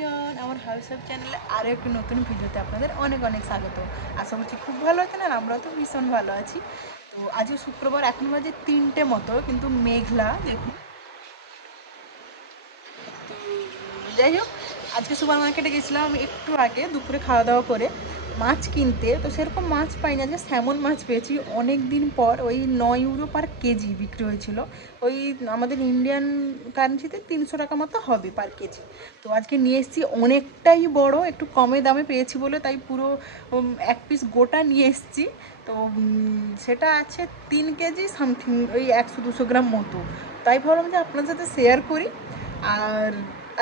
Everyone, আমার house wife চ্যানেলে আরও একটি নতুন ভিডিওতে আপনাদের অনেক অনেক স্বাগত। আশা করছি খুব ভালো আছেন আর আমরাও তো ভীষণ ভালো আছি। তো আজকে শুক্রবার, এখন বাজে 3টে মতো, কিন্তু মেঘলা দেখুন। তো যাই হোক, আজকে সুপার মার্কেটে গেছিলাম একটু আগে দুপুরে খাওয়া দাওয়া করে মাছ কিনতে। তো সেরকম মাছ পাইনি, আজকে স্যামন মাছ পেয়েছি অনেক দিন পর। ওই 9 ইউরো পার কেজি বিক্রি হয়েছিল, ওই আমাদের ইন্ডিয়ান কারেন্সিতে 300 টাকা মতো হবে পার কেজি। তো আজকে নিয়ে এসেছি, অনেকটাই বড়, একটু কমে দামে পেয়েছি বলে তাই পুরো 1 পিস গোটা নিয়ে এসেছি। তো সেটা আছে 3 কেজি সামথিং, ওই 100-200 গ্রাম মতো। তাই ভাবলাম যে আপনার সাথে শেয়ার করি। আর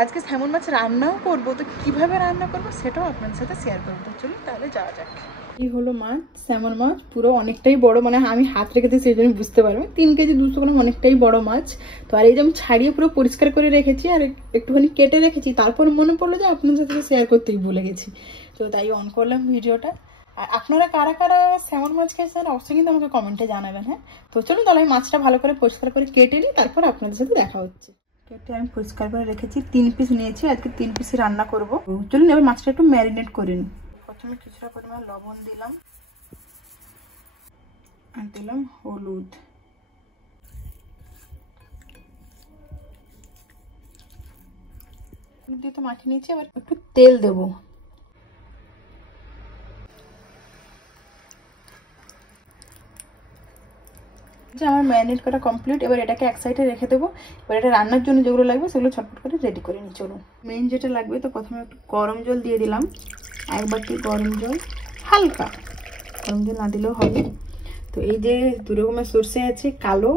আজকে স্যামন মাছ রান্নাও করবো, তো কীভাবে রান্না করবো সেটাও আপনার সাথে শেয়ার করবো। তো চলুন তাহলে যাওয়া যাক। এই হলো মাছ, স্যামন মাছ, পুরো অনেকটাই বড়, মানে আমি হাত রেখেছি সেই জন্য বুঝতে পারবেন 3 কেজি 200 গ্রাম, অনেকটাই বড় মাছ। তো আর এই যে আমি ছাড়িয়ে পুরো পরিষ্কার করে রেখেছি আর একটুখানি কেটে রেখেছি, তারপর মনে পড়লো যে আপনার সাথে শেয়ার করতেই ভুলে গেছি। তো তাই অন করলাম ভিডিওটা। আর আপনারা কারা কারা স্যামন মাছ খেয়েছেন অবশ্যই কিন্তু আমাকে কমেন্টে জানাবেন। হ্যাঁ, তো চলুন তাহলে আমি মাছটা ভালো করে পরিষ্কার করে কেটে নিই, তারপর আপনাদের সাথে দেখা হচ্ছে। কেটে আমি পরিষ্কার করে রেখেছি, 3 পিস নিয়েছি, আজকে 3 পিসই রান্না করব। চলুন এবার মাছটা একটু ম্যারিনেট করে নিই। প্রথমে কিছুটা পরিমাণ লবণ দিলাম আর দিলাম হলুদ, দিয়ে তো মাখিয়ে নিয়েছি। এবার একটু তেল দেবো। যে আমার ম্যারিনেট করা কমপ্লিট, এবার এটাকে এক সাইডে রেখে দেবো। এবার এটা রান্নার জন্য যেগুলো লাগবে সেগুলো ছটফট করে রেডি করে নিই। চলুন, মেন যেটা লাগবে, তো প্রথমে একটু গরম জল দিয়ে দিলাম, 1 বাটি গরম জল, হালকা গরম জল না দিলেও হবে। তো এই যে 2 রকমের সর্ষে আছে, কালো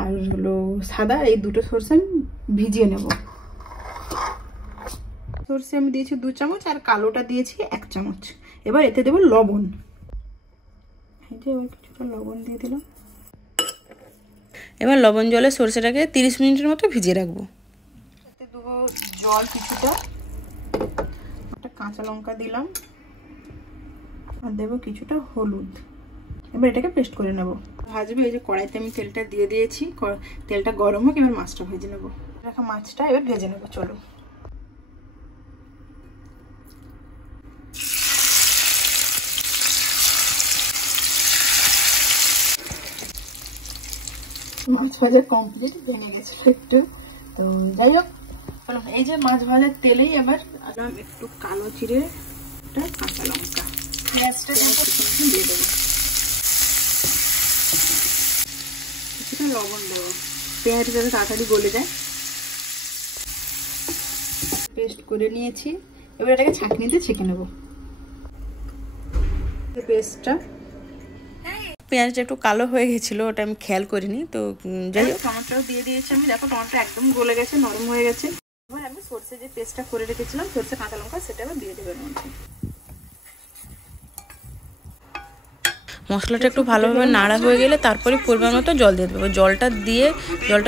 আর হলো সাদা, এই দুটো সর্ষে আমি ভিজিয়ে নেব। সর্ষে আমি দিয়েছি 2 চামচ আর কালোটা দিয়েছি 1 চামচ। এবার এতে দেবো লবণ, এই যে এবার কিছুটা লবণ দিয়ে দিলাম। এবার লবণ জলে সরষেটাকে 30 মিনিটের মতো ভিজিয়ে রাখবো। এতে দেবো জল কিছুটা, একটা কাঁচা লঙ্কা দিলাম আর দেবো কিছুটা হলুদ। এবার এটাকে পেস্ট করে নেব। ভাজবে, এই যে কড়াইতে আমি তেলটা দিয়ে দিয়েছি, তেলটা গরম হোক, এবার মাছটা ভেজে নেবো। রাখা মাছটা এবার ভেজে নেবো। চলো, মাছ ভাজা কমপ্লিট, ভেঙে গেছে একটু। তো যাই হোক, এই যে মাছ ভাজার তেলেই এবার একটু কালো জিরে, একটা কাঁচা লঙ্কা, পেঁয়াজটা দিয়ে দেবো, কিছুটা লবণ দেবো, পেঁয়াজ যাতে তাড়াতাড়ি গলে যায়। পেস্ট করে নিয়েছি, এবার এটাকে ছাঁকনিতে ছেঁকে নেব পেস্টটা। পেঁয়াজটা একটু কালো হয়ে গেছিলো, ওটা আমি খেয়াল করিনি। তো যাই হোক, টমেটো দিয়ে দিয়েছি আমি, দেখো টমেটো একদম গলে গেছে, নরম হয়ে গেছে। এবার আমি সরষে যে পেস্টটা করে রেখেছিলাম, সরষে কাঁচা লঙ্কা, সেটা এবার দিয়ে দেবেন মধ্যে। মশলাটা একটু ভালোভাবে নাড়া হয়ে গেলে তারপরে পরিমাণ মতো জল দিয়ে দেবো। জলটা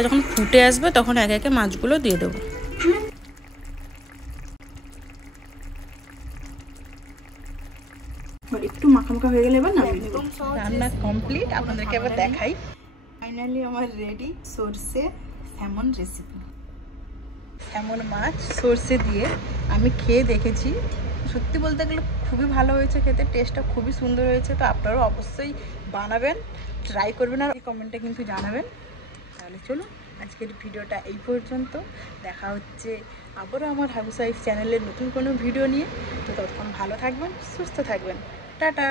যখন ফুটে আসবে তখন একে একে মাছগুলো দিয়ে দেবো। একটু মাখা হয়ে গেলে এবার নামিয়ে নেব। রান্না কমপ্লিট, আপনাদেরকে এবার দেখাই। ফাইনালি আমার রেডি সরষে স্যামন রেসিপি। স্যামন মাছ সরষে দিয়ে আমি খেয়ে দেখেছি, সত্যি বলতে গেলে খুবই ভালো হয়েছে খেতে, টেস্টটা খুবই সুন্দর হয়েছে। তো আপনারাও অবশ্যই বানাবেন, ট্রাই করবেন আর কমেন্টে কিন্তু জানাবেন। তাহলে চলুন আজকের ভিডিওটা এই পর্যন্ত, দেখা হচ্ছে আবারও আমার হাউস ওয়াইফ চ্যানেলের নতুন কোনো ভিডিও নিয়ে। তো ততক্ষণ ভালো থাকবেন, সুস্থ থাকবেন, টাটা।